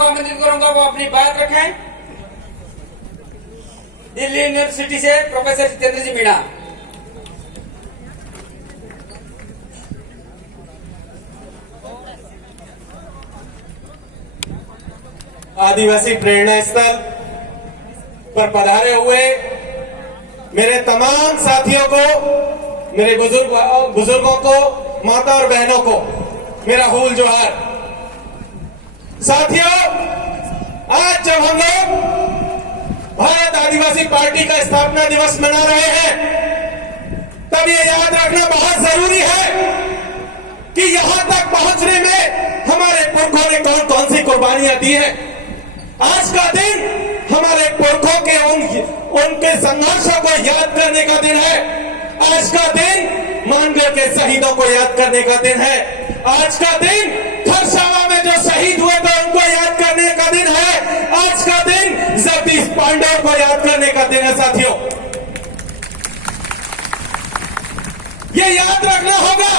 आमंत्रित करूंगा वो अपनी बात रखें। दिल्ली यूनिवर्सिटी से प्रोफेसर जितेंद्र जी मीणा। आदिवासी प्रेरणा स्थल पर पधारे हुए मेरे तमाम साथियों को, मेरे बुजुर्गों को, माता और बहनों को मेरा हूल जोहार। साथियों, आज जब हम लोग भारत आदिवासी पार्टी का स्थापना दिवस मना रहे हैं, तब ये याद रखना बहुत जरूरी है कि यहां तक पहुंचने में हमारे पुरखों ने कौन कौन सी कुर्बानियां दी हैं। आज का दिन हमारे पुरखों के उनके संघर्षों को याद करने का दिन है। आज का दिन मानगढ़ के शहीदों को याद करने का दिन है। आज का दिन खरसावा में जो शहीद हुए थे उनको याद करने का दिन है। आज का दिन जगदीश पांडेय को याद करने का दिन है। साथियों, ये याद रखना होगा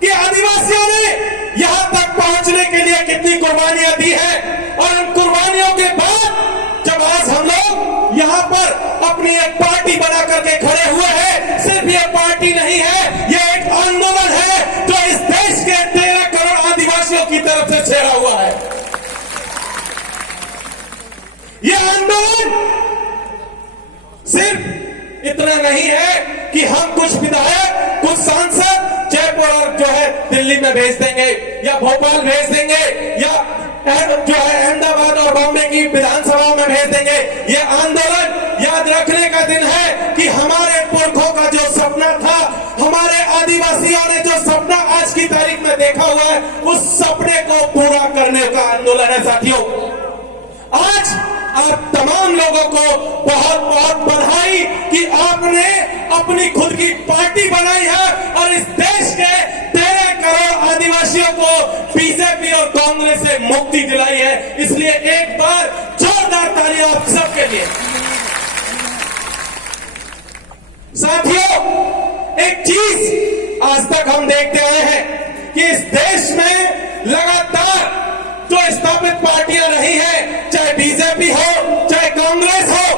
कि आदिवासियों ने यहां तक पहुंचने के लिए कितनी कुर्बानियां दी है, और उन कुर्बानियों के बाद जब आज हम लोग यहां पर अपनी एक पार्टी बना करके खड़े हुए हैं, सिर्फ ये पार्टी नहीं है, ये एक आंदोलन है जो इस देश के 13 करोड़ आदिवासियों की तरफ से छेड़ा हुआ है। ये आंदोलन सिर्फ इतना नहीं है कि हम कुछ विधायक, कुछ सांसद जयपुर और जो है दिल्ली में भेज देंगे या भोपाल भेज देंगे या जो है अहमदाबाद और बॉम्बे की विधानसभाओं में भेज देंगे। ये आंदोलन याद रखने का दिन है कि हमारे पुरखों का जो सपना था, हमारे आदिवासियों ने जो सपना आज की तारीख में देखा हुआ है, उस सपने को पूरा करने का आंदोलन है। साथियों, आज आप तमाम लोगों को बहुत बहुत बधाई कि आपने अपनी खुद की पार्टी बनाई है और इस देश के 13 करोड़ आदिवासियों को बीजेपी और कांग्रेस से मुक्ति दिलाई है। इसलिए एक बार जोरदार तालियां आप सबके लिए। साथियों, एक चीज आज तक हम देखते आए हैं कि इस देश में लगातार जो स्थापित पार्टियां रही हैं, चाहे बीजेपी हो चाहे कांग्रेस हो,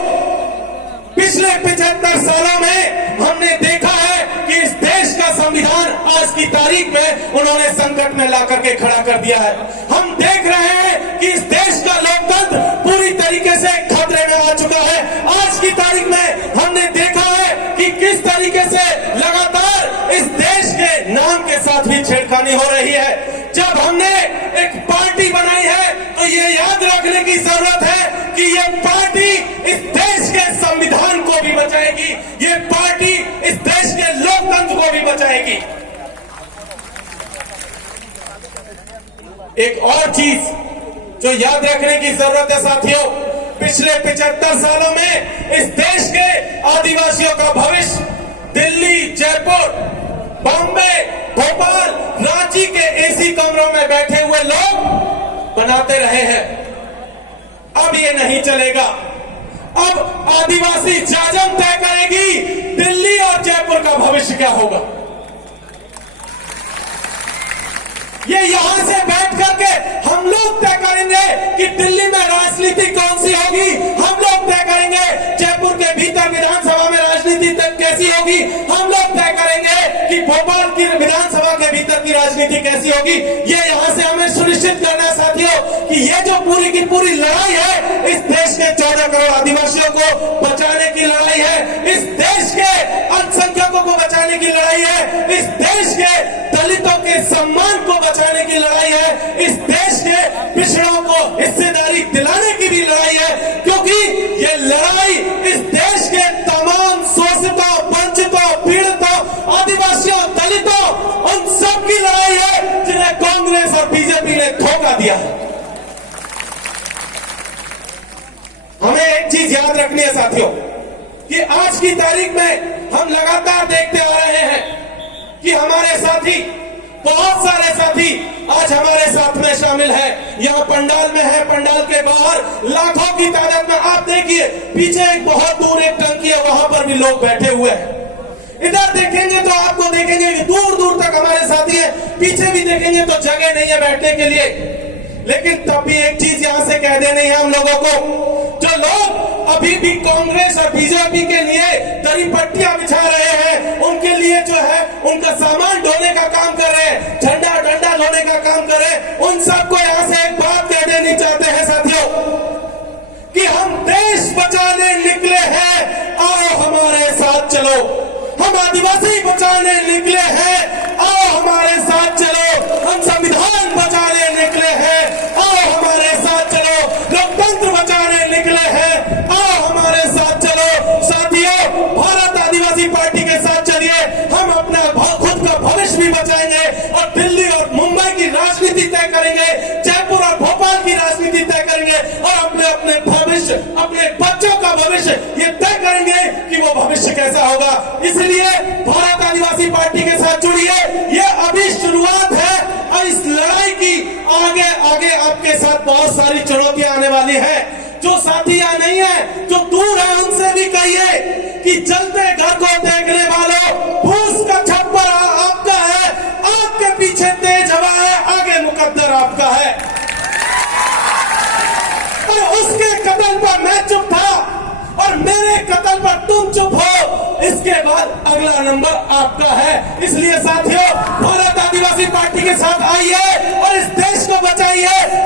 पिछले 75 सालों में हमने देखा है कि इस देश का संविधान आज की तारीख में उन्होंने संकट में ला करके खड़ा कर दिया है। हम देख रहे हैं कि इस देश का लोकतंत्र पूरी तरीके से खतरे में आ चुका है। आज की तारीख में हमने देखा है कि किस तरीके से लगातार इस देश के नाम के साथ भी छेड़खानी हो रही है। जब हमने एक पार्टी बनाई है तो ये याद रखने की जरूरत है कि ये पार्टी इस देश के संविधान को भी बचाएगी, ये पार्टी इस देश के लोकतंत्र को भी बचाएगी। एक और चीज जो याद रखने की जरूरत है साथियों, पिछले 75 सालों में इस देश के आदिवासियों का भविष्य दिल्ली, जयपुर, बॉम्बे, भोपाल, रांची के एसी कमरों में बैठे हुए लोग बनाते रहे हैं। अब ये नहीं चलेगा। अब आदिवासी जाजम तय करेगी दिल्ली और जयपुर का भविष्य क्या होगा। ये यहां से बैठ करके हम लोग तय करेंगे कि दिल्ली में राजनीति कौन सी होगी। हम लोग तय करेंगे जयपुर के भीतर विधानसभा में राजनीति कैसी होगी। हम लोग तय करेंगे कि भोपाल की विधानसभा के भीतर की राजनीति कैसी होगी। ये यहां से हमें सुनिश्चित करना है साथियों कि ये जो पूरी की पूरी लड़ाई है, इस देश के 14 करोड़ आदिवासियों को बचाने की लड़ाई है, इस देश के अल्पसंख्यकों को बचाने की लड़ाई है, इस देश के दलितों के सम्मान को बचाने की लड़ाई है, इस देश के पिछड़ों को हिस्सेदारी दिलाने की भी लड़ाई है। क्योंकि ये लड़ाई इस देश के तमाम शोषितों, वंचितों, पीड़ितों, आदिवासियों, दलितों, उन सब की लड़ाई है जिन्हें कांग्रेस और बीजेपी ने धोखा दिया है। हमें एक चीज याद रखनी है साथियों कि आज की तारीख में हम लगातार देखते आ रहे हैं कि हमारे साथी, बहुत सारे साथी आज हमारे साथ में शामिल है। यहाँ पंडाल में है, पंडाल के बाहर लाखों की तादाद में आप देखिए, पीछे एक बहुत दूर एक टंकी है, वहां पर भी लोग बैठे हुए हैं। इधर देखेंगे तो आपको देखेंगे कि दूर दूर तक हमारे साथी हैं, पीछे भी देखेंगे तो जगह नहीं है बैठने के लिए। लेकिन तब भी एक चीज यहां से कह देनी है हम लोगों को, जो लोग अभी भी कांग्रेस और बीजेपी के लिए दरी पट्टियां बिछा रहे हैं, उनके लिए जो है उनका सामान ढोने का काम कर रहे हैं, झंडा डंडा ढोने का काम कर रहे हैं, उन सबको यहां से एक बात कह देनी चाहते हैं साथियों कि हम देश बचाने निकले हैं, आओ हमारे साथ चलो। हम आदिवासी बचाने निकले हैं, आओ हमारे साथ चलो। हम संविधान बचाने निकले हैं, आओ हमारे साथ चलो। लोकतंत्र बचाने निकले हैं, आओ हमारे साथ चलो। साथियों, भारत आदिवासी पार्टी के साथ चलिए, हम अपना खुद का भविष्य भी बचाएंगे और दिल्ली और मुंबई की राजनीति तय करेंगे, जयपुर और भोपाल की राजनीति तय करेंगे और अपने भविष्य, अपने बच्चों का भविष्य ये तय करेंगे कि वो भविष्य कैसा होगा। इसलिए भारत आदिवासी पार्टी के साथ जुड़िए, ये अभी शुरुआत है और इस लड़ाई की आगे आगे आपके साथ बहुत सारी चुनौतियां आने वाली है। जो साथी यहाँ नहीं है, जो दूर है, उनसे भी कहिए कि चलते घर को देखने वालों, फूस का छप्पर आपका है, आपके पीछे तेज हवा है, आगे मुकद्दर आपका है। और उसके कत्ल पर मैं चुप था और मेरे कत्ल पर तुम चुप हो, इसके बाद अगला नंबर आपका है। इसलिए साथियों, भारत आदिवासी पार्टी के साथ आइए और इस देश को बचाइए।